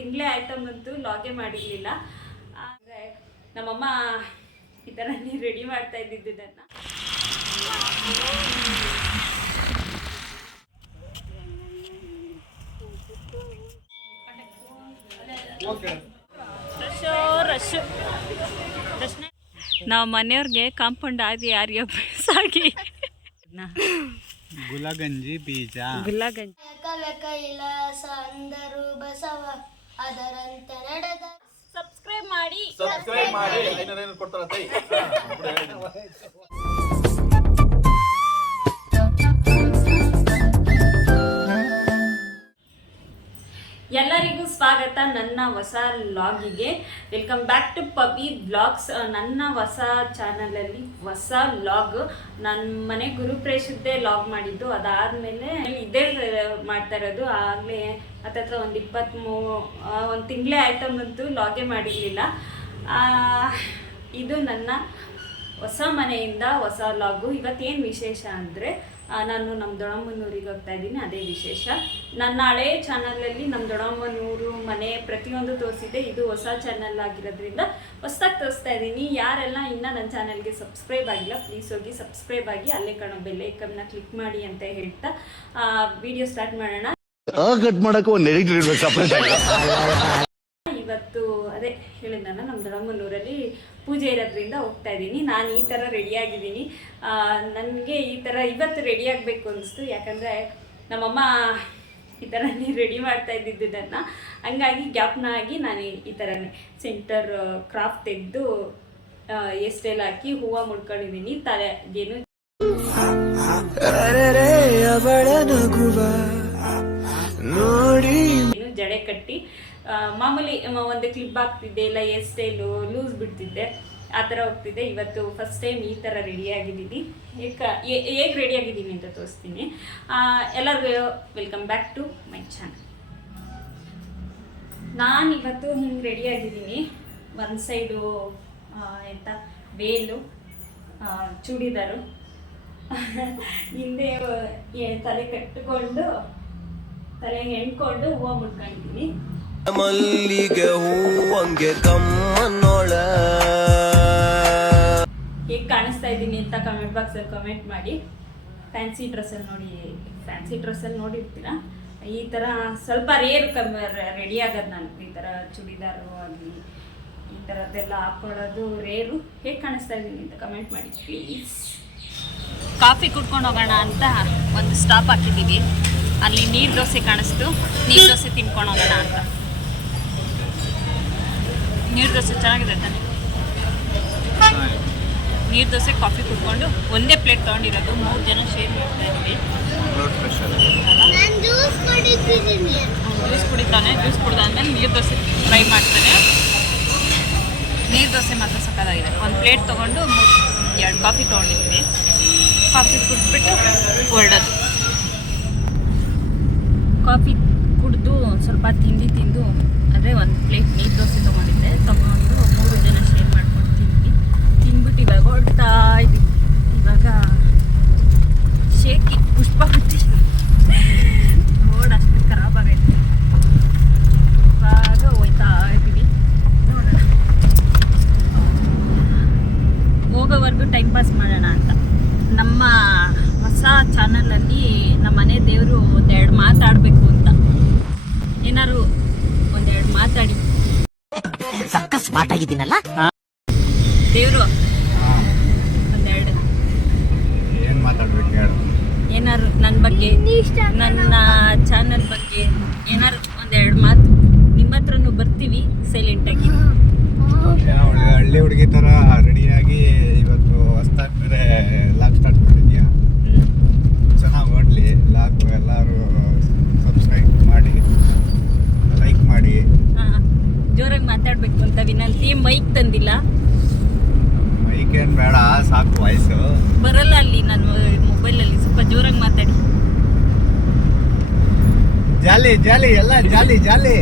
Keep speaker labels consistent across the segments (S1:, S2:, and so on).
S1: ತಿಂಗಳೇ ಅಂತೂ ಲಾಗೇ ಮಾಡಿರಲಿಲ್ಲ. ಅಂದರೆ ನಮ್ಮಮ್ಮ ಈ ಥರ ನೀರು ರೆಡಿ ಮಾಡ್ತಾ ಇದ್ದಿದ್ದನ್ನು ರಶೋ ರಶ್ ಪ್ರಶ್ನೆ. ನಾವು ಮನೆಯವ್ರಿಗೆ ಕಾಂಪೌಂಡ್ ಆದಿ ಯಾರಿಗೆ ಸಾಗಿ
S2: ಗುಲಗಂಜಿ ಬೀಜ.
S1: ಗುಲಾಗಂಜಿ.
S3: ಕವ ಕೈಲಾಸ ಅಂದರು ಬಸವ. ಅದರಂತೆ ನಡೆದ
S1: ಸಬ್ಸ್ಕ್ರೈಬ್ ಮಾಡಿ.
S4: ಸಬ್ಸ್ಕ್ರೈಬ್ ಮಾಡಿ. ಐನೂರೇನು ಕೊಡ್ತಾರ
S1: ಸ್ವಾಗತ ನನ್ನ ಹೊಸ ಲಾಗಿಗೆ. Welcome back to Pavi blogs ನನ್ನ ಹೊಸ ಚಾನಲಲ್ಲಿ ಹೊಸ ಲಾಗ್. ನನ್ನ ಮನೆ ಗುರುಪ್ರೇಷದ್ದೇ ಲಾಗ್ ಮಾಡಿದ್ದು. ಅದಾದಮೇಲೆ ಇದೇ ಮಾಡ್ತಾ ಇರೋದು. ಆಗಲೇ ಹತ್ತತ್ರ ಒಂದು ಇಪ್ಪತ್ತ್ಮೂ ಒಂದು ತಿಂಗಳೇ ಆಯ್ತಂಬಂತು ಲಾಗೇ ಮಾಡಿರಲಿಲ್ಲ. ಇದು ನನ್ನ ಹೊಸ ಮನೆಯಿಂದ ಹೊಸ ಲಾಗು. ಇವತ್ತೇನು ವಿಶೇಷ ಅಂದರೆ ನಾನು ನಮ್ಮ ದೊಡಮ್ಮನೂರಿಗೆ ಹೋಗ್ತಾ ಇದ್ದೀನಿ ಅದೇ ವಿಶೇಷ. ನನ್ನ ಹಳೆ ಚಾನಲಲ್ಲಿ ನಮ್ಮ ದೊಡಮ್ಮನೂರು ಮನೆ ಪ್ರತಿಯೊಂದು ತೋರಿಸಿದೆ ಇದು ಹೊಸ ಚಾನಲ್ ಆಗಿರೋದ್ರಿಂದ ಹೊಸದಾಗಿ ತೋರಿಸ್ತಾ ಇದ್ದೀನಿ. ಯಾರೆಲ್ಲ ಇನ್ನೂ ನನ್ನ ಚಾನಲ್ಗೆ ಸಬ್ಸ್ಕ್ರೈಬ್ ಆಗಿಲ್ಲ ಪ್ಲೀಸ್ ಹೋಗಿ ಸಬ್ಸ್ಕ್ರೈಬ್ ಆಗಿ ಅಲ್ಲೇ ಕಾಣೋ ಬೆಲ್ಲೈಕನ್ನ ಕ್ಲಿಕ್ ಮಾಡಿ ಅಂತ ಹೇಳ್ತಾ ವಿಡಿಯೋ ಸ್ಟಾರ್ಟ್ ಮಾಡೋಣ.
S5: ಕಟ್ ಮಾಡಕ್ಕೆ ಒಂದು
S1: ಇವತ್ತು ಅದೇ ಹೇಳಿದ್ನಲ್ಲ ನಮ್ಮ ದೊಡ್ಡಮ್ಮನೂರಲ್ಲಿ ಪೂಜೆ ಇರೋದ್ರಿಂದ ಹೋಗ್ತಾ ಇದ್ದೀನಿ. ನಾನು ಈ ಥರ ರೆಡಿಯಾಗಿದ್ದೀನಿ ನನಗೆ ಈ ಥರ ಇವತ್ತು ರೆಡಿ ಆಗಬೇಕು ಅನಿಸ್ತು. ಯಾಕಂದರೆ ನಮ್ಮಮ್ಮ ಈ ಥರನೇ ರೆಡಿ ಮಾಡ್ತಾ ಇದ್ದಿದ್ದನ್ನು ಹಂಗಾಗಿ ಗ್ಯಾಪ್ನ ಆಗಿ ನಾನು ಈ- ಥರನೇ ಸೆಂಟರ್ ಕ್ರಾಫ್ಟ್ ತೆಗೆದು ಎಸ್ಟೇಲ್ ಹಾಕಿ ಹೂವು ಮುಡ್ಕೊಂಡಿದ್ದೀನಿ ತಲೆಗೇನು ಏನು ಜಡೆ ಕಟ್ಟಿ. ಮಾಮೂಲಿ ಒಂದು ಕ್ಲಿಪ್ ಹಾಕ್ತಿದ್ದೆ, ಇಲ್ಲ ಹೇರ್ ಸ್ಟೈಲು ಲೂಸ್ ಬಿಡ್ತಿದ್ದೆ. ಆ ಥರ ಹೋಗ್ತಿದ್ದೆ ಇವತ್ತು ಫಸ್ಟ್ ಟೈಮ್ ಈ ಥರ ರೆಡಿ ಆಗಿದ್ದೀನಿ. ಹೇಗೆ ರೆಡಿ ಆಗಿದ್ದೀನಿ ಅಂತ ತೋರಿಸ್ತೀನಿ. ಎಲ್ಲರಿಗೂ welcome back to my channel ನಾನು ಇವತ್ತು ಹಿಂಗೆ ರೆಡಿ ಆಗಿದ್ದೀನಿ. ಒಂದು ಸೈಡು ಎಂತ ವೇಲು ಚೂಡಿದಾರು. ಹಿಂದೆ ತಲೆ ಕಟ್ಟಿಕೊಂಡು, ತಲೆ ಹೆಣ್ಕೊಂಡು ಹೂವು ಮುಟ್ಕೊಂಡಿದ್ದೀನಿ
S6: ಮಲ್ಲಿಗೆ ಹೂವಂಗೆ ಕಮ್ಮನೊಳ.
S1: ಹೇಗೆ ಕಾಣಿಸ್ತಾ ಇದ್ದೀನಿ ಅಂತ ಕಮೆಂಟ್ ಬಾಕ್ಸಲ್ಲಿ ಕಮೆಂಟ್ ಮಾಡಿ. ಫ್ಯಾನ್ಸಿ ಡ್ರೆಸ್ಸಲ್ಲಿ ನೋಡಿ ಫ್ಯಾನ್ಸಿ ಡ್ರೆಸ್ಸಲ್ಲಿ ನೋಡಿರ್ತೀರಾ? ಈ ಥರ ಸ್ವಲ್ಪ ರೇರ್ ಕಮ್ಮಿ ರೆಡಿ ಆಗೋದು ನಾನು. ಈ ಥರ ಚೂಡಿದಾರು ಆಗಲಿ ಈ ಥರದ್ದೆಲ್ಲ ಹಾಕ್ಕೊಳ್ಳೋದು ರೇರು ಹೇಗೆ ಕಾಣಿಸ್ತಾ ಇದ್ದೀನಿ ಅಂತ ಕಮೆಂಟ್ ಮಾಡಿ ಪ್ಲೀಸ್ ಕಾಫಿ ಕುಡ್ಕೊಂಡು ಹೋಗೋಣ ಅಂತ ಒಂದು ಸ್ಟಾಪ್ ಹಾಕಿದ್ದೀವಿ. ಅಲ್ಲಿ ನೀರು ದೋಸೆ ಕಾಣಿಸ್ತು. ನೀರು ದೋಸೆ ತಿನ್ಕೊಂಡು ಹೋಗೋಣ ಅಂತ. ನೀರು ದೋಸೆ ಚೆನ್ನಾಗಿದೆ ತಾನೆ. ನೀರು ದೋಸೆ ಕಾಫಿ ಕುಡ್ಕೊಂಡು ಒಂದೇ ಪ್ಲೇಟ್ ತೊಗೊಂಡಿರೋದು. ಮೂರು ಜನ ಶೇರ್ ಮಾಡ್ತಾ ಇದ್ವಿ
S3: ನಾನು ಜ್ಯೂಸ್
S1: ಕುಡಿತಾನೆ. ಜ್ಯೂಸ್ ಕುಡ್ದಾದ್ಮೇಲೆ ನೀರು ದೋಸೆ ಫ್ರೈ ಮಾಡ್ತಾನೆ. ನೀರು ದೋಸೆ ಮಾತ್ರ ಸಕ್ಕತ್ತಾಗಿದೆ. ಒಂದು ಪ್ಲೇಟ್ ತೊಗೊಂಡು ಎರಡು ಕಾಫಿ ತೊಗೊಂಡಿದ್ವಿ ಕಾಫಿ ಕುಡಿದ್ಬಿಟ್ಟು ಹೊರಡೋದು ಕಾಫಿ ಕುಡಿದು ಸ್ವಲ್ಪ ತಿಂಡಿ ತಿಂದು ಅಂದರೆ ಒಂದು ಪ್ಲೇಟ್ ನೀರು ದೋಸೆ ತೊಗೊಂಡಿದ್ದೆ ತೊಗೊಂಡು ಮೂರು ಜನ ಶೇರ್ ಮಾಡ್ಕೊಂಡು ತಿಂದ್ವಿ ತಿಂದ್ಬಿಟ್ಟು ಇವಾಗ ಹೊರಡ್ತಾ ಇದ್ವಿ ಇವಾಗ ಶೇಕಿ ಪುಷ್ಪ ಹತ್ತಿ ರೋಡ್ ಅಷ್ಟು ಖರಾಬ್ ಆಗೈತೆ. ಇವಾಗ ಹೋಯ್ತಾ ಇದ್ದೀವಿ ಹೋಗೋವರೆಗೂ ಟೈಮ್ ಪಾಸ್ ಮಾಡೋಣ ಅಂತ. ನಮ್ಮ ಹೊಸ ಚಾನಲಲ್ಲಿ ನಮ್ಮ ಮನೆ ದೇವರು ಒಂದೆರಡು ಮಾತಾಡಬೇಕು ಅಂತ. ಏನಾದ್ರು ಒಂದೆರಡು ಮಾತಾಡಿ.
S7: ಸಕ್ಕ ಸ್ಮಾರ್ಟ್ ಆಗಿದ್ದೀನಲ್ಲ
S1: ದೇವರು ಒಂದೆರಡು
S2: ಏನ್ ಮಾತಾಡ್ಬೇಕು ಹೇಳು
S1: ಏನಾದ್ರು ನನ್ನ ಬಗ್ಗೆ ನನ್ನ ಚಾನಲ್ ಬಗ್ಗೆ ಏನಾದ್ರು ಒಂದೆರಡು ಮಾತು ನಿಮ್ಮ ಹತ್ರನೂ ಬರ್ತೀವಿ ಸೈಲೆಂಟಾಗಿ
S2: ಏನೋ ಹುಡುಗಿ ತರ ರೆಡಿಯಾಗಿ ಇವತ್ತು ಹೊಸ್ದಾಗಿ ಬೇರೆ ಲಾಗ್ ಸ್ಟಾರ್ಟ್ ಮಾಡಿದ್ಯಾ? ಚೆನ್ನಾಗಿ ಓಡಲಿ ಲಾಕ್ ಎಲ್ಲರೂ ಸಬ್ಸ್ಕ್ರೈಬ್ ಮಾಡಿ ಲೈಕ್ ಮಾಡಿ.
S1: ಜೋರಾಗಿ ಮಾತಾಡ್ಬೇಕು ಅಂತ ವಿನಂತಿ. ಮೈಕ್ ತಂದಿಲ್ಲ.
S2: ಮೈಕ್ ಏನು ಬೇಡ ಸಾಕು ವಾಯ್ಸು
S1: ಬರಲ್ಲ ಅಲ್ಲಿ ನನ್ನ ಮೊಬೈಲಲ್ಲಿ ಸ್ವಲ್ಪ ಜೋರಾಗಿ ಮಾತಾಡಿ.
S2: ಜಾಲಿ ಜಾಲಿ ಎಲ್ಲ ಜಾಲಿ. ಜಾಲಿ!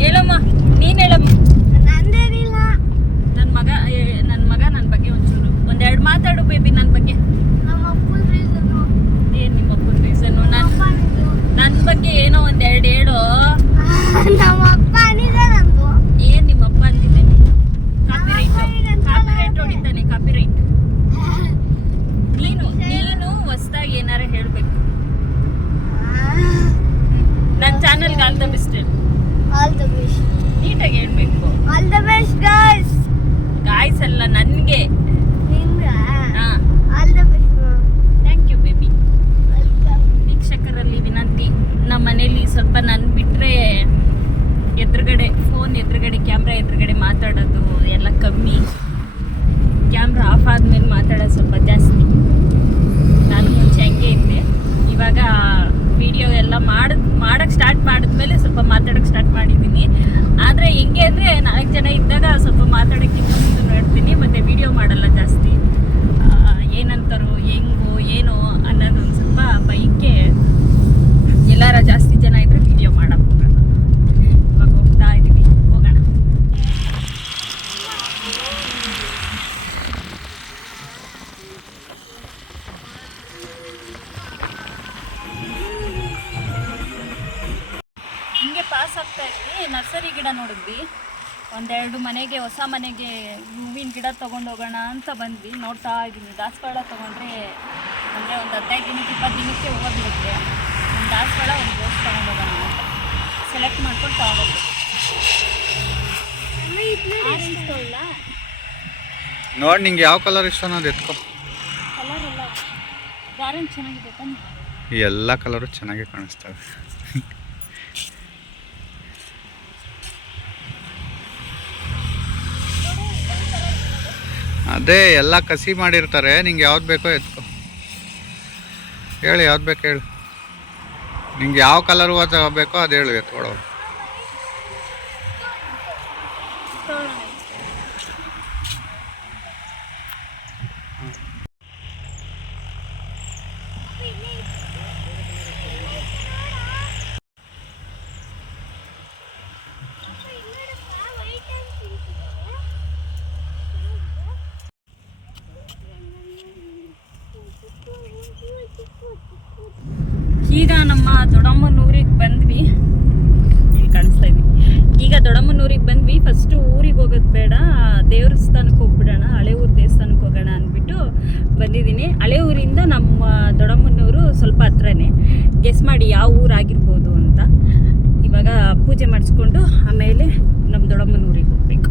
S1: ಹೇಳಮ್ಮ. ನೀನು ಹೇಳಮ್ಮ
S3: ನಂದೇನಿಲ್ಲ
S1: ನನ್ನ ಮಗ ನನ್ನ ಮಗ ನನ್ನ ಬಗ್ಗೆ ಒಂಚೂರು ಒಂದೆರಡು ಮಾತಾಡು ಬೇಬಿ ನನ್ನ ಬಗ್ಗೆ
S3: ನಮ್ಮ ಅಪ್ಪನ ರೀಸನ್ನು
S1: ಏನು ನಿಮ್ಮ ಅಪ್ಪನ ರೀಸನ್ನು ನಾನು ನನ್ನ ಬಗ್ಗೆ ಏನೋ ಒಂದೆರಡು
S3: ನಮ್ಮ ಅಪ್ಪ ಅನಿದ ನಂದು
S1: ಏನ್ ನಿಮ್ಮ ಅಪ್ಪ ಅಂತಿದ್ದೇನೆ ಕಾಪಿರೈಟ್ ಕಾಪಿರೈಟ್ ಹೊಡಿತಾನೆ ಕಾಪಿರೈಟ್ ನೀನು ನೀನು ಹೊಸ್ದಾಗಿ ಏನಾರ ಹೇಳ್ಬೇಕು ನನ್ನ ಚಾನಲ್ಗೆ all the best
S3: all the best
S1: ನೀಟಾಗಿ ಹೇಳ್ಬೇಕು
S3: all the best guys
S1: guys ಅಲ್ಲ ನನಗೆ
S3: ನಿಂಗ
S1: ಹಾ
S3: all the best
S1: thank you baby
S3: welcome
S1: ವೀಕ್ಷಕರಲ್ಲಿ ವಿನಂತಿ ನಮ್ಮ ಮನೇಲಿ ಸ್ವಲ್ಪ ನಾನು ಬಿಟ್ಟರೆ ಎದುರುಗಡೆ ಫೋನ್ ಎದುರುಗಡೆ ಎದುರುಗಡೆ ಮಾತಾಡೋದು ಎಲ್ಲ ಕಮ್ಮಿ. ಕ್ಯಾಮ್ರಾ ಆಫ್ ಆದಮೇಲೆ ಮಾತಾಡೋದು ಸ್ವಲ್ಪ ಜಾಸ್ತಿ. ನಾನು ಮುಂಚೆ ಹಂಗೆ ಇದ್ದೆ. ಇವಾಗ ವಿಡಿಯೋ ಎಲ್ಲ ಮಾಡ್ ಮಾಡೋಕ್ಕೆ ಸ್ಟಾರ್ಟ್ ಮಾಡಿದ್ಮೇಲೆ ಸ್ವಲ್ಪ ಮಾತಾಡೋಕ್ಕೆ ಸ್ಟಾರ್ಟ್ ಮಾಡಿದ್ದೀನಿ. ಆದರೆ ಹೆಂಗೆ ಅಂದರೆ ನಾಲ್ಕು ಜನ ಇದ್ದಾಗ ಸ್ವಲ್ಪ ಮಾತಾಡೋಕ್ಕೆ ಇನ್ನೊಂದು ನೋಡ್ತೀನಿ, ಮತ್ತು ವಿಡಿಯೋ ಮಾಡಲ್ಲ ಜಾಸ್ತಿ. ಏನಂತಾರೋ, ಹೆಂಗೋ, ಏನೋ ಅನ್ನೋದು ಸ್ವಲ್ಪ ಬೈಕೆ ಎಲ್ಲರ ಜಾಸ್ತಿ ಜನ ಆಗ್ತಾ ಇದ್ವಿ ನರ್ಸರಿ ಗಿಡ ನೋಡಿದ್ವಿ. ಒಂದೆರಡು ಮನೆಗೆ ಹೊಸ ಮನೆಗೆ ಹೂವಿನ ಗಿಡ ತೊಗೊಂಡು ಹೋಗೋಣ ಅಂತ ಬಂದ್ವಿ. ನೋಡ್ತಾ ಇದ್ದೀನಿ. ದಾಸವಾಳ ತೊಗೊಂಡ್ರೆ ಅಂದರೆ ಒಂದು ಹದಿನೈದು ದಿನಕ್ಕೆ ಇಪ್ಪತ್ತು ದಿನಕ್ಕೆ ಹೂವು ಬಿಡುತ್ತೆ ಒಂದು ದಾಸವಾಳ ಒಂದು ರೋಸ್ ತೊಗೊಂಡು ಹೋಗೋಣ ಅಂತ. ಸೆಲೆಕ್ಟ್ ಮಾಡ್ಕೊಂಡು ತೊಗೊಳ್ಳ
S2: ನೋಡಿ ನಿಂಗೆ ಯಾವ ಕಲರ್ ಇಷ್ಟ ಅನ್ನೋದು ಎತ್ಕೊ.
S1: ಕಲರ್ ಎಲ್ಲ ಚೆನ್ನಾಗಿದೆ ತಾನೆ?
S2: ಎಲ್ಲ ಕಲರು ಚೆನ್ನಾಗಿ ಕಾಣಿಸ್ತವೆ. ಅದೇ ಎಲ್ಲ ಕಸಿ ಮಾಡಿರ್ತಾರೆ. ನಿಂಗೆ ಯಾವ್ದು ಬೇಕೋ ಎತ್ಕೊ. ಹೇಳಿ, ಯಾವ್ದು ಬೇಕು ಹೇಳು. ನಿಂಗೆ ಯಾವ ಕಲರ್ ಬೇಕೋ ಅದು ಹೇಳು ಎತ್ಕೊಳೋ
S1: ಈಗ ನಮ್ಮ ದೊಡ್ಡಮ್ಮನೂರಿಗೆ ಬಂದ್ವಿ. ಇಲ್ಲಿ ಕಾಣಿಸ್ತಾ ಇದ್ವಿ ಈಗ ದೊಡ್ಡಮ್ಮನೂರಿಗೆ ಬಂದ್ವಿ. ಫಸ್ಟು ಊರಿಗೆ ಹೋಗೋದು ಬೇಡ, ದೇವಸ್ಥಾನಕ್ಕೆ ಹೋಗ್ಬಿಡೋಣ, ಹಳೆ ಊರು ದೇವಸ್ಥಾನಕ್ಕೆ ಹೋಗೋಣ ಅಂದ್ಬಿಟ್ಟು ಬಂದಿದ್ದೀನಿ. ಹಳೆ ಊರಿಂದ ನಮ್ಮ ದೊಡ್ಡಮ್ಮನೂರು ಸ್ವಲ್ಪ ಹತ್ರನೇ. ಗೆಸ್ ಮಾಡಿ ಯಾವ ಊರಾಗಿರ್ಬೋದು ಅಂತ. ಇವಾಗ ಪೂಜೆ ಮಾಡಿಸ್ಕೊಂಡು ಆಮೇಲೆ ನಮ್ಮ ದೊಡ್ಡಮ್ಮನೂರಿಗೆ ಹೋಗ್ಬೇಕು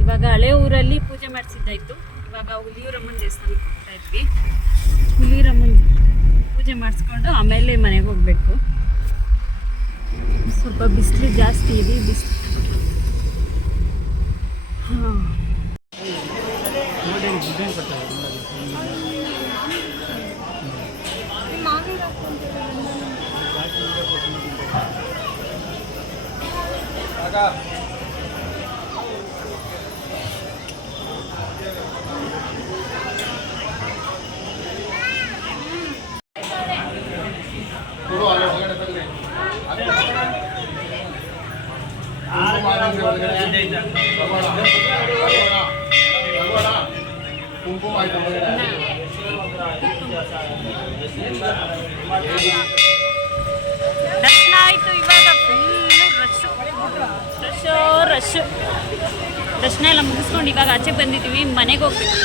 S1: ಇವಾಗ ಹಳೆ ಊರಲ್ಲಿ ಪೂಜೆ ಮಾಡಿಸಿದ್ದಾಯ್ತು. ಇವಾಗ ಹುಲಿಯೂರಮ್ಮನ ದೇವಸ್ಥಾನಕ್ಕೆ ಹೋಗ್ತಾ ಇದ್ವಿ. ಹುಲಿಯೂರಮ್ಮನ ಪೂಜೆ ಮಾಡಿಸ್ಕೊಂಡು ಆಮೇಲೆ ಮನೆಗೆ ಹೋಗಬೇಕು. ಸ್ವಲ್ಪ ಬಿಸಿಲು ಜಾಸ್ತಿ ಇದೆ ಬಿಸಿಲು ದರ್ಶನ ಆಯಿತು, ಇವಾಗ ಫುಲ್ಲು ರಶ್ಶು ರಶ್ಶು ರಶ್ಶು ದರ್ಶನ ಎಲ್ಲ ಮುಗಿಸ್ಕೊಂಡು ಇವಾಗ ಆಚೆ ಬಂದಿದ್ದೀವಿ, ಮನೆಗೆ ಹೋಗ್ಬೇಕು.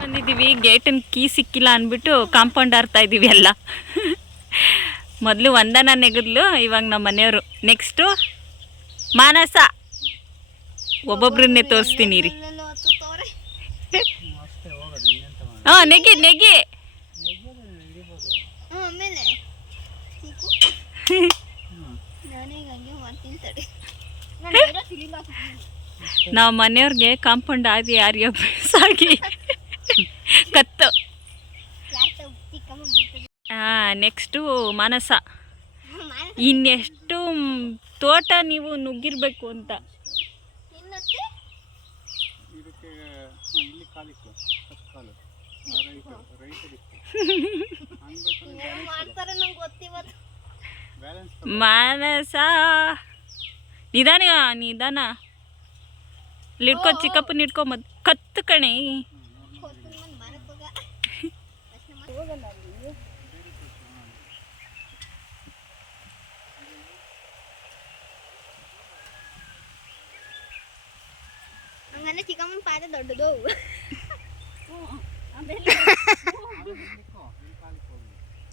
S1: ಬಂದಿದ್ದೀವಿ ಗೇಟಿನ ಕೀ ಸಿಕ್ಕಿಲ್ಲ ಅಂದ್ಬಿಟ್ಟು ಕಾಂಪೌಂಡ್ ಆರ್ತಾ ಇದ್ದೀವಿ ಎಲ್ಲ. ಮೊದಲು ವಂದನ ನೆಗದ್ಲು ಇವಾಗ ನಮ್ಮ ಮನೆಯವರು. ನೆಕ್ಸ್ಟು ಮಾನಸ. ಒಬ್ಬೊಬ್ರನ್ನೇ ತೋರಿಸ್ತೀನಿ ರೀ ಹಾಂ ನೆಗಿ ನೆಗಿ. ನಾವು ಮನೆಯವ್ರಿಗೆ ಕಾಂಪೌಂಡ್ ಆಗಿ ಯಾರಿಯೋ ಸಾಗಿ ಕತ್ತು. ನೆಕ್ಸ್ಟು ಮಾನಸ.
S8: ಮಾನ
S1: ಇನ್ನೆಷ್ಟು ತೋಟ ನೀವು ನುಗ್ಗಿರ್ಬೇಕು ಅಂತ.
S8: ಮನಸ
S2: ಇದಕ್ಕೆ ಇಲ್ಲಿ ಕಾಲಿಕ್ಕು ಫಸ್ಟ್ ಕಾಲು. ರೈಟ್ ರೈಟ್ ಹಂಗೆ
S8: ಏನ್ ಮಾಡ್ತಾರೆ ನಂಗೆ ಗೊತ್ತಿವತ್ತು
S2: ಬ್ಯಾಲೆನ್ಸ್
S1: ಮಾನಸ. ನಿಧಾನ ನಿಧಾನ. ಇಟ್ಕೊ ಚಿಕ್ಕಪ್ಪನ ಇಟ್ಕೊ ಮತ್ ಕತ್ತು ಕಣೆ
S8: ಹೊತ್ತು ಮಂದಿ ಮನಕ್ಕೆ ಹೋಗ ಪ್ರಶ್ನೆ ಮಾಡಿ ಹೋಗಲ್ಲ ಅಲ್ಲಿ ಹಂಗಂದ್ರೆ ಚಿಕ್ಕಮ್ಮನ ಪಾದ ದೊಡ್ಡದು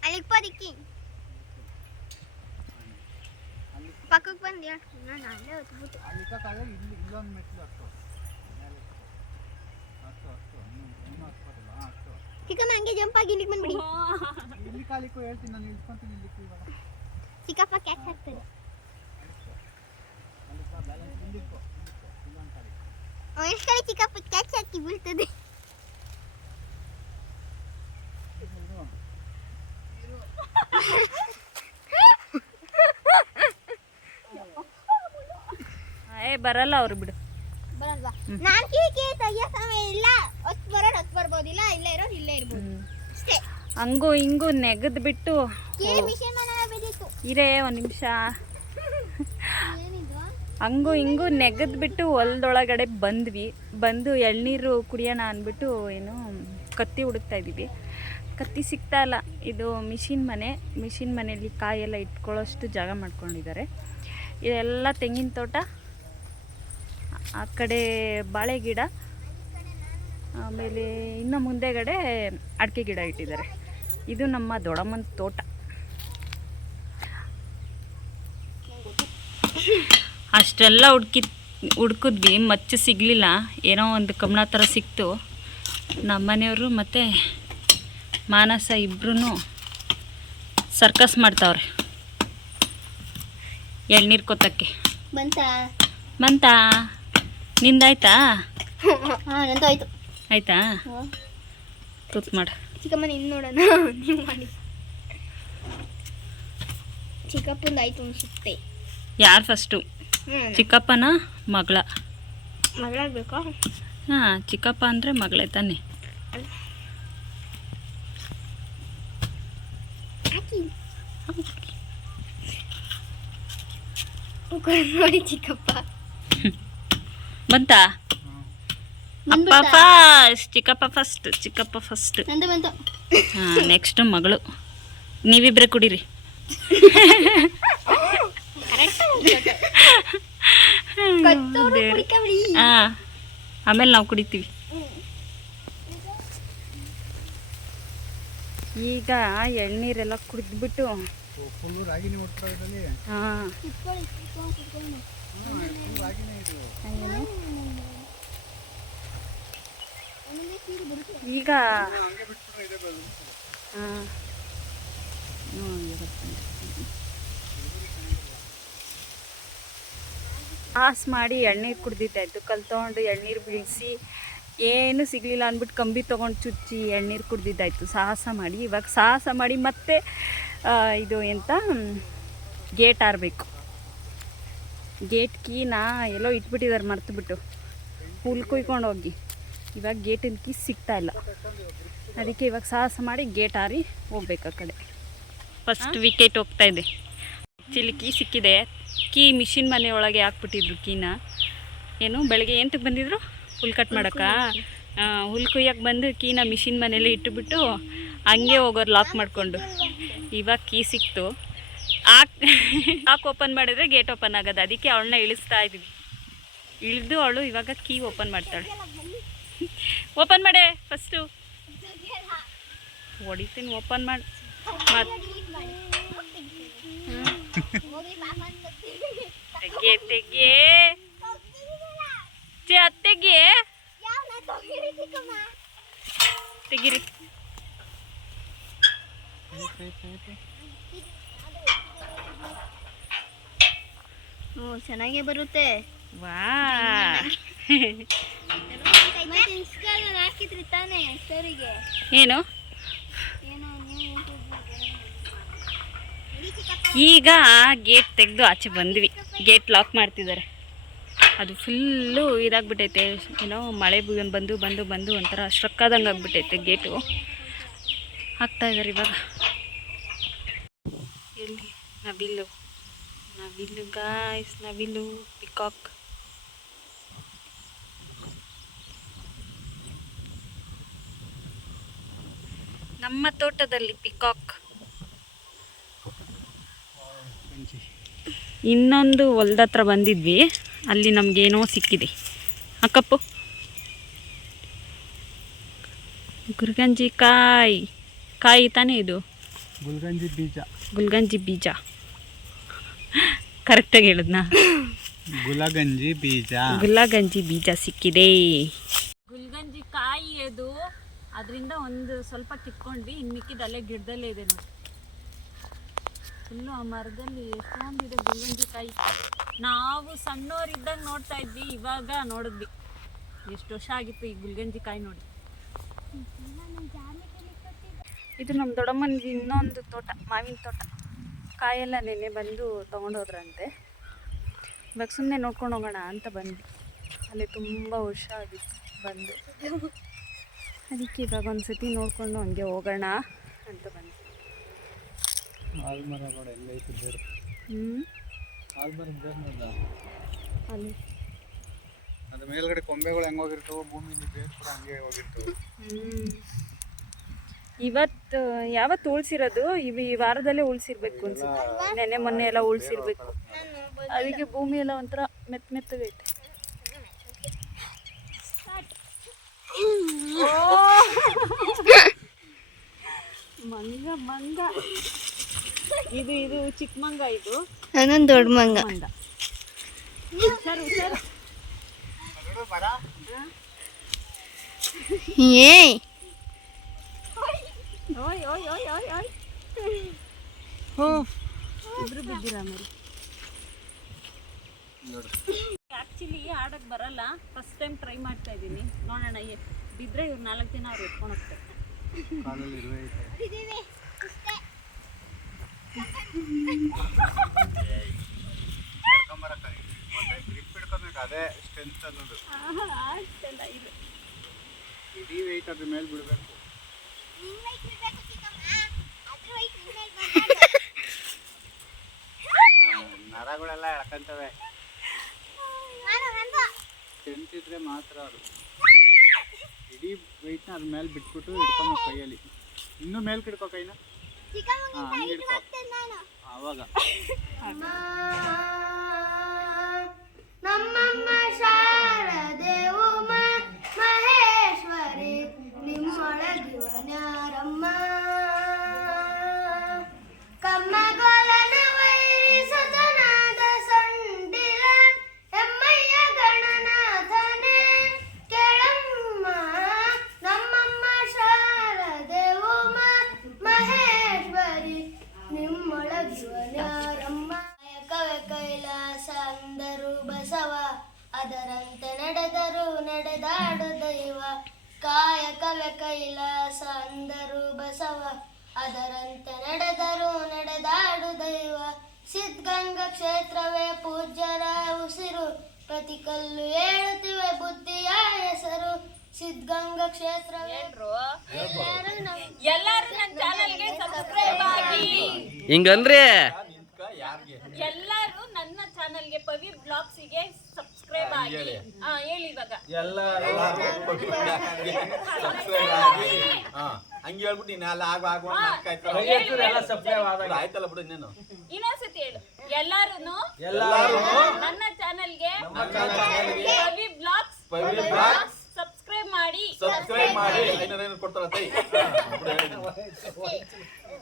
S8: ಅಲ್ಲಿಗೆ ಪದಿಕ್ಕಿ ಪಕ್ಕಕ್ಕೆ ಬಂದು ಹೇಳು ನಾನು ಅಲ್ಲೇ ಹೊತ್ಬಿಟ್ಟು
S2: ಅಲ್ಲಿ ತಕ್ಕಾಗ ಇಲ್ಲಿ ಇಲ್ಲೊಂದು ಮೆಟ್ಲು ಹತ್ತು ಮೇಲೆ ಹತ್ತು ಹತ್ತು ಇನ್ನೂ ಇನ್ನೂ ಹತ್ಬೋದಲ್ಲ ಹಾಂ ಹತ್ತು
S8: ಚಿಕ್ಕಮ್ಮ ಹಂಗೆ ಜಂಪ್ ಆಗಿ ಇಲ್ಲಿಗೆ ಬಂದ್ಬಿಡಿ
S2: ಇಲ್ಲಿ ಕಾಲಿಕ್ಕೂ ಹೇಳ್ತೀನಿ ನಾನು ಇಳ್ಸ್ಕೊಂತೀನಿ ಇಲ್ಲಿಕ್ಕೂ ಇವಾಗ
S8: ಚಿಕ್ಕಪ್ಪ ಕ್ಯಾಚ್ ಹಾಕ್ತಾರೆ ಎಷ್ಟು ಕಡೆ ಚಿಕ್ಕಪ್ಪ ಕ್ಯಾಚ್ ಹಾಕಿ ಬೀಳ್ತದೆ
S1: ಏ ಬರಲ್ಲ ಅವ್ರು ಬಿಡು.
S8: ಬರಲ್ವಾ? ನಾನು ಕೀ ಕೀ ತೆಗಿಯೋ ಸಮಯ ಇಲ್ಲ ಹೊತ್ತು ಬರೋರು ಹೊತ್ತು ಬರ್ಬೋದಿಲ್ಲ ಇಲ್ಲೇ ಇರೋರು ಇಲ್ಲೇ ಇರ್ಬೋದು. ಅಷ್ಟೇ.
S1: ಹಂಗು ಹಿಂಗು ನೆಗದ್ ಬಿಟ್ಟು ಇರೇ ಒಂದು ನಿಮಿಷ. ಹಂಗು ಹಿಂಗು ನೆಗದ್ ಬಿಟ್ಟು ಹೊಲದೊಳಗಡೆ ಬಂದ್ವಿ. ಬಂದು ಎಳ್ನೀರು ಕುಡಿಯೋಣ ಅಂದ್ಬಿಟ್ಟು ಏನು ಕತ್ತಿ ಹುಡುಕ್ತಾ ಇದ್ದೀವಿ. ಕತ್ತಿ ಸಿಗ್ತಾ ಇಲ್ಲ. ಇದು ಮಿಷಿನ್ ಮನೆ. ಮಿಷಿನ್ ಮನೆಯಲ್ಲಿ ಕಾಯೆಲ್ಲ ಇಟ್ಕೊಳ್ಳೋಷ್ಟು ಜಾಗ ಮಾಡ್ಕೊಂಡಿದ್ದಾರೆ. ಇದೆಲ್ಲ ತೆಂಗಿನ ತೋಟ, ಆ ಕಡೆ ಬಾಳೆ ಗಿಡ, ಆಮೇಲೆ ಇನ್ನು ಮುಂದೆಗಡೆ ಅಡಿಕೆ ಗಿಡ ಇಟ್ಟಿದ್ದಾರೆ. ಇದು ನಮ್ಮ ದೊಡ್ಡಮ್ಮನ ತೋಟ. ಅಷ್ಟೆಲ್ಲ ಹುಡ್ಕಿ ಹುಡ್ಕಿದ್ವಿ ಮಚ್ಚು ಸಿಗಲಿಲ್ಲ. ಏನೋ ಒಂದು ಕಮಲ ಥರ ಸಿಕ್ತು. ನಮ್ಮನೆಯವರು ಮತ್ತು ಮಾನಸ ಇಬ್ಬರೂ ಸರ್ಕಸ್ ಮಾಡ್ತಾವ್ರೆ. ಎಳ್ನೀರು ಕೊತ್ತಕ್ಕೆ.
S8: ಬಂತಾ?
S1: ಬಂತಾ? ನಿಂದಾಯ್ತಾ?
S8: ಆಯ್ತು?
S1: ಆಯ್ತಾ ತೂತ್ ಮಾಡು.
S8: ಚಿಕ್ಕಮ್ಮ ನೋಡೋಣ. ನೀವು ಮಾಡಿ. ಚಿಕ್ಕಪ್ಪಂದು ಆಯ್ತು ಅನ್ಸುತ್ತೆ.
S1: ಯಾರು ಫಸ್ಟು ಚಿಕ್ಕಪ್ಪನ ಮಗಳ.
S8: ಮಗಳಾಗಬೇಕಾ?
S1: ಹಾಂ ಚಿಕ್ಕಪ್ಪ ಅಂದರೆ ಮಗಳೇ ತಾನೆ.
S8: ಹಾಕಿ ಉಕ್ಕೊಂಡು ನೋಡಿ ಚಿಕ್ಕಪ್ಪ.
S1: ಬಂತಾ? ಅಪ್ಪ
S8: ಬಂದ್ಬಿಡ್ತಾ?
S1: ಫಸ್ಟ್ ಚಿಕ್ಕಪ್ಪ ಫಸ್ಟ್ ಚಿಕ್ಕಪ್ಪ ಫಸ್ಟ್
S8: ನಂದು ಬಂತು.
S1: ಹಾಂ ನೆಕ್ಸ್ಟ್ ಮಗಳು. ನೀವಿಬ್ರೆ ಕುಡೀರಿ.
S8: ಕತ್ತೋರು ಕುಡಿಕಬಿಡಿ
S1: ಹಾಂ ಆಮೇಲೆ ನಾವು ಕುಡಿತೀವಿ. ಈಗ ಎಳ್ನೀರೆಲ್ಲ ಕುಡಿದ್ಬಿಟ್ಟು. ಈಗ ರಾಗಿನೇ ಆಸ್ ಮಾಡಿ ಎಳ್ನೀರು ಕುಡ್ದಿದ್ದಾಯ್ತು ಕಲ್ ತೊಗೊಂಡು ಎಳ್ನೀರು ಬೀಳಿಸಿ ಏನು ಸಿಗಲಿಲ್ಲ ಅಂದ್ಬಿಟ್ಟು ಕಂಬಿ ತೊಗೊಂಡು ಚುಚ್ಚಿ ಎಳ್ನೀರು ಕುಡ್ದಿದ್ದಾಯ್ತು. ಸಾಹಸ ಮಾಡಿ, ಇವಾಗ ಸಾಹಸ ಮಾಡಿ ಮತ್ತೆ ಇದು ಎಂತ? ಗೇಟ್ ಆರಬೇಕು. ಗೇಟ್ ಕೀನ ಎಲ್ಲೋ ಇಟ್ಬಿಟ್ಟಿದ್ದಾರೆ ಮರ್ತುಬಿಟ್ಟು. ಹುಲ್ ಕುಯ್ಕೊಂಡು ಹೋಗಿ. ಇವಾಗ ಗೇಟಿನ ಕೀ ಸಿಗ್ತಾ ಇಲ್ಲ. ಅದಕ್ಕೆ ಇವಾಗ ಸಾಹಸ ಮಾಡಿ ಗೇಟ್ ಆರಿ ಹೋಗ್ಬೇಕು ಆ ಕಡೆ. ಫಸ್ಟ್ ವಿಕೆಟ್ ಹೋಗ್ತಾ ಇದೆ. ಚಿಲಿಕಿ ಸಿಕ್ಕಿದೆ. ಕೀ ಮಿಷಿನ್ ಮನೆ ಒಳಗೆ ಹಾಕ್ಬಿಟ್ಟಿದ್ರು ಕೀನ. ಏನು, ಬೆಳಗ್ಗೆ ಎಂತಕ್ಕೆ ಬಂದಿದ್ರು? ಹುಲ್ ಕಟ್ ಮಾಡೋಕ್ಕಾ? ಹುಲ್ ಕುಯ್ಯಕ್ಕೆ ಬಂದು ಕೀನ ಮಿಷಿನ್ ಮನೇಲಿ ಇಟ್ಟುಬಿಟ್ಟು ಹಂಗೆ ಹೋಗೋರು ಲಾಕ್ ಮಾಡಿಕೊಂಡು. ಇವಾಗ ಕೀ ಸಿಕ್ತು. ಹಾಕ್ ಹಾಕ್ ಓಪನ್ ಮಾಡಿದ್ರೆ ಗೇಟ್ ಓಪನ್ ಆಗೋದು. ಅದಕ್ಕೆ ಅವಳನ್ನ ಇಳಿಸ್ತಾ ಇದ್ವಿ. ಇಳಿದು ಅವಳು ಇವಾಗ ಕೀ ಓಪನ್ ಮಾಡ್ತಾಳೆ. ಓಪನ್ ಮಾಡೆ ಫಸ್ಟು ಹೊಡಿತೀನಿ ಓಪನ್ ಮಾಡಿ. ಮತ್ತೆ ತೆಗೆ ತೆಗೆ.
S8: ನಾ ತೊಗಿರಿ.
S3: ಹ್ಞೂ ಚೆನ್ನಾಗೇ ಬರುತ್ತೆ.
S1: ವಾ.
S3: ಹಾಕಿದ್ರಿ ತಾನೇ ಸರಿಗೆ
S1: ಏನೋ
S3: ನೀವು
S1: ಈಗ ಗೇಟ್ ತೆಗೆದು ಆಚೆ ಬಂದ್ವಿ. ಗೇಟ್ ಲಾಕ್ ಮಾಡ್ತಿದ್ದಾರೆ. ಅದು ಫುಲ್ಲು ಇದಾಗ್ಬಿಟ್ಟೈತೆ. ಏನೋ ಮಳೆ ಬಂದು ಬಂದು ಬಂದು ಒಂಥರ ಸ್ಟ್ರಕ್ಕಾದಂಗೆ ಆಗ್ಬಿಟ್ಟೈತೆ ಗೇಟು ಹಾಕ್ತಾ ಇದ್ದಾರೆ ಇವಾಗ. ಎಲ್ಲಿ? ನವಿಲು. ನವಿಲು ಗಾಯ್ಸ್ ನವಿಲು ಪಿಕಾಕ್ ನಮ್ಮ ತೋಟದಲ್ಲಿ ಪಿಕಾಕ್ ಇನ್ನೊಂದು ಹೊಲ್ದ ಹತ್ರ ಬಂದಿದ್ವಿ. ಅಲ್ಲಿ ನಮಗೇನೋ ಸಿಕ್ಕಿದೆ. ಅಕ್ಕಪ್ಪು ಗುಲ್ಗಂಜಿ ಕಾಯಿ. ಕಾಯಿ ತಾನೇ ಇದು?
S2: ಗುಲ್ಗಂಜಿ ಬೀಜ.
S1: ಗುಲ್ಗಂಜಿ ಬೀಜ. ಕರೆಕ್ಟಾಗಿ ಹೇಳಿದ್ನಾ?
S2: ಗುಲಗಂಜಿ ಬೀಜ.
S1: ಗುಲಗಂಜಿ ಬೀಜ ಸಿಕ್ಕಿದೆ. ಗುಲ್ಗಂಜಿ ಕಾಯಿ ಅದು. ಅದರಿಂದ ಒಂದು ಸ್ವಲ್ಪ ಕಿತ್ಕೊಂಡ್ವಿ ಇನ್ನು ಮಿಕ್ಕಿದ ಅಲ್ಲೇ ಗಿಡದಲ್ಲೇ ಇದೆ ನೋಡಿ. ಫುಲ್ಲು ಆ ಮರದಲ್ಲಿ ಎಷ್ಟೊಂದಿದೆ ಕಾಯಿ ನಾವು ಸಣ್ಣವರಿದ್ದಾಗ ನೋಡ್ತಾ ಇದ್ವಿ, ಇವಾಗ ನೋಡಿದ್ವಿ. ಎಷ್ಟು ವರ್ಷ ಆಗಿತ್ತು ಈ ಗುಲ್ಗಂಜಿ ಕಾಯಿ ನೋಡಿ. ಇದು ನಮ್ಮ ದೊಡ್ಡಮ್ಮನ ಇನ್ನೊಂದು ತೋಟ, ಮಾವಿನ ತೋಟ. ಕಾಯೆಲ್ಲ ನೆನೆ ಬಂದು ತೊಗೊಂಡೋದ್ರಂತೆ ಇವಾಗ ಸುಮ್ಮನೆ ನೋಡ್ಕೊಂಡು ಹೋಗೋಣ ಅಂತ ಬಂದ್ವಿ. ಅಲ್ಲಿ ತುಂಬ ವರ್ಷ ಆಗಿತ್ತು ಬಂದು. ಅದಕ್ಕೆ ಇವಾಗ ಒಂದು ಸತಿ ನೋಡಿಕೊಂಡು ಹಂಗೆ ಹೋಗೋಣ ಅಂತ ಬಂದ್ವಿ.
S2: ಮೇಲ್ಗಡೆ ಕೊಂಬೆಗಳು ಭೂಮಿಲಿ
S1: ಇವತ್ತು, ಯಾವತ್ತು ಉಳ್ಸಿರೋದು? ಇವು ಈ ವಾರದಲ್ಲೇ ಉಳ್ಸಿರ್ಬೇಕು ಅನ್ಸುತ್ತೆ. ನೆನೆ ಮೊನ್ನೆ ಎಲ್ಲ ಉಳ್ಸಿರ್ಬೇಕು. ಅದಕ್ಕೆ ಭೂಮಿ ಎಲ್ಲ ಒಂಥರ ಮೆತ್ತ ಮೆತ್ತಗೈತೆ ಮಂಗ ಮಂಗ. ಇದು ಇದು ಚಿಕ್ಕ ಮಂಗ ಇದು.
S3: ಅದೊಂದು ದೊಡ್ಡ ಮಂಗ.
S1: ಮಂಗ. ಹುಷಾರು ಹುಷಾರು
S3: ಏಯ್
S1: ಓಯ್ ಓಯ್ ಓಯ್ ಓಯ್ ಓಯ್. ಇಬ್ರು ಬಿದ್ದೀರಾ ಮರಿ? ಆ್ಯಕ್ಚುಲಿ ಆಡೋಕ್ಕೆ ಬರಲ್ಲ. ಫಸ್ಟ್ ಟೈಮ್ ಟ್ರೈ ಮಾಡ್ತಾ ಇದ್ದೀನಿ. ನೋಡೋಣ ಬಿದ್ದರೆ ಇವ್ರು ನಾಲ್ಕು ದಿನ ಅವ್ರು ಎತ್ಕೊಂಡು ಹೋಗ್ತಾರೆ.
S2: ಅದೇ ಸ್ಟ್ರೆಂತ್ ಅನ್ನೋದು ಇಡೀ ವೆಯ್ಟ್ ಅದ್ರ ಮೇಲೆ ಬಿಡಬೇಕು ನರಗಳೆಲ್ಲ ಎಳ್ಕಂತವೆ ಸ್ಟ್ರೆಂತ್ ಮಾತ್ರ ಅದು ಇಡೀ ವೆಯ್ಟ್ನ ಅದ್ರ ಮೇಲೆ ಬಿಟ್ಬಿಟ್ಟು ಹಿಡ್ಕೊಬೇಕು ಕೈಯಲ್ಲಿ. ಇನ್ನೂ ಮೇಲೆ ಕಿಡ್ಕೋ ಕೈನ. ಹಾಂ ಹಂಗೆ ಹಿಡ್ಕೋ ಆವಾಗ
S3: ನಮ್ಮಮ್ಮ ಶಾರದೆ ಸಿದ್ಧಗಂಗಾ ಕ್ಷೇತ್ರ. ಎಲ್ಲರೂ
S1: ಎಲ್ಲರೂ ನನ್ನ ಚಾನಲ್ಗೆ ಸಬ್ಸ್ಕ್ರೈಬ್ ಆಗಿ.
S6: ಹಿಂಗಂದ್ರೆ?
S1: ಎಲ್ಲರೂ ನನ್ನ ಚಾನಲ್ಗೆ ಪವಿ ಬ್ಲಾಗ್ಸಿಗೆ ಸಬ್ಸ್ಕ್ರೈಬ್ ಆಗಿ. ಹಾ ಹೇಳಿ ಇವಾಗ.
S4: ಸಬ್ಸ್ಕ್ರೈಬ್ ಆಗಿ. ಹಾ ಹಂಗೆ ಹೇಳ್ಬಿಟ್ಟು ನೀನು ಅಲ್ಲ ಆಗ ಆಗುವ ಆಯ್ತಲ್ಲ. ಬಿಡು ಇನ್ನೇನು.
S1: ಇನ್ನೊಂದ್ಸತಿ ಹೇಳು. ಎಲ್ಲಾರು ನನ್ನ ಚಾನಲ್ಗೆ Pavi blogs.
S4: Pavi blogs.
S1: Subscribe ಮಾಡಿ.
S4: ಸಬ್ಸ್ಕ್ರೈಬ್ ಮಾಡಿ. ಏನೇನು ಐನೂರು ಕೊಡ್ತಾರ ತೈ